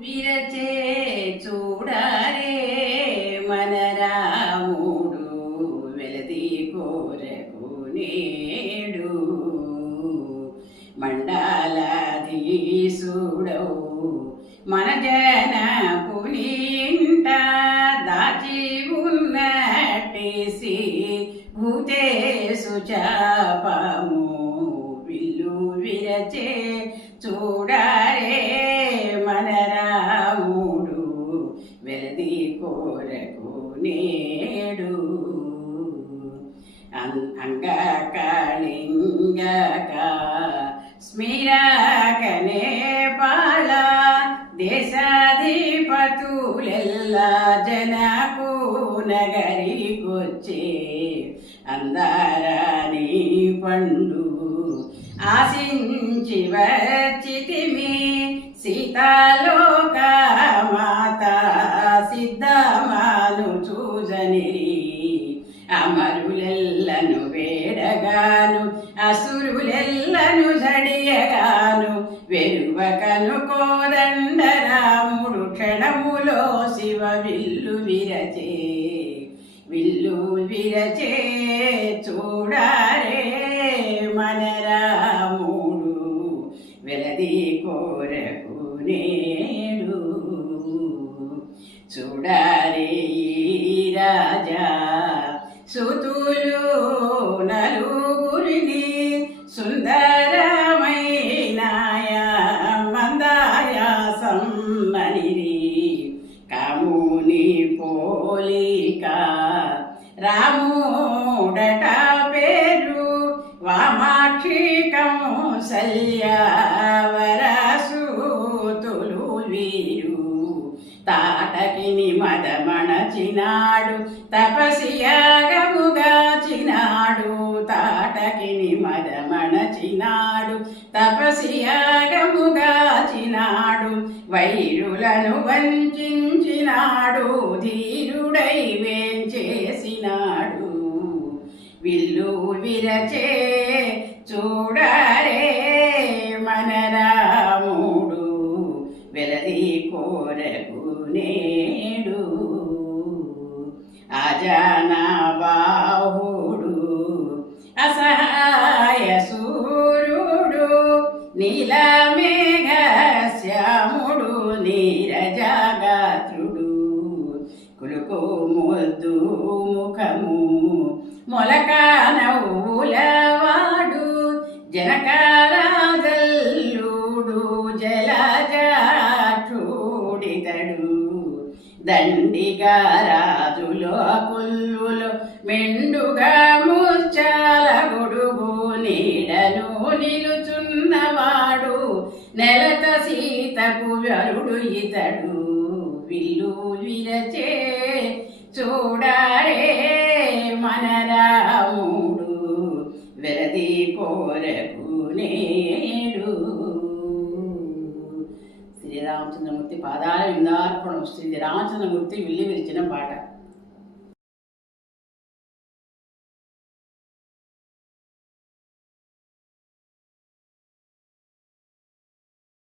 విరచే చూడరే మన రాముడు వెలది కోరకు నేడు మండలాధీసుడవు మన జన పునింట దాచి ఉన్నట్టేసి భూతేసు చాపము విల్లు విరచే చూడరే మన రాముడు వెలది కోరకు నేడు అంగకళింగక స్మిరకనే పాళ దేశాధిపతులెల్లా జనకు నగరికొచ్చే అందరాని పండు ఆశించి వచ్చితిమి సీతాలోక మాత సిద్ధమాను చూజనిరి అమరులెల్లను వేడగాను అసురులెల్లను జడియగాను వెరువకను కోదండరాముడు క్షణములో శివ విల్లు విరచే చూడరే మన రాముడు వెలది కోరకు నేడు చూడరే రాజా సుతులు నలుగురిని సుందరమైనాయ మందాయాసం మనిరి కాముని పోలిక రాముడట పేరు వామాక్షి కౌసల్యవరసూతులు వీరు తాటకిని మదమణచినాడు తపసియాగముగాచినాడు తాటకిని మదమణచినాడు తపసియాగముగాచినాడు వైరులను వంచినాడు ధీరుడై వేంచేసినాడు విల్లు విరచే చూడరే మన రాముడు వెలది కోరకు నేడు అజానబాహుడు అసహాయ సూర్యుడు నీలమేఘ శ్యాముడు నీరజగాత్రుడు కులుకు ముద్దు ముఖము మొలక నవ్వులవాడు జనకరాజల్లుడు జలజాక్షుడితడు దండిగా రాజులో కొల్లులో మెండుగా ముచ్చాల గొడుగు నీడను నిలుచున్నవాడు నెలత సీతకు వరుడు ఇతడు విల్లు విరచే చూడరే మన రాముడు వెలది కోరకు నేడు. శ్రీరామచంద్రమూర్తి పాదాల విందార్పణం. శ్రీ రామచంద్రమూర్తి విల్లు విరిచిన పాట.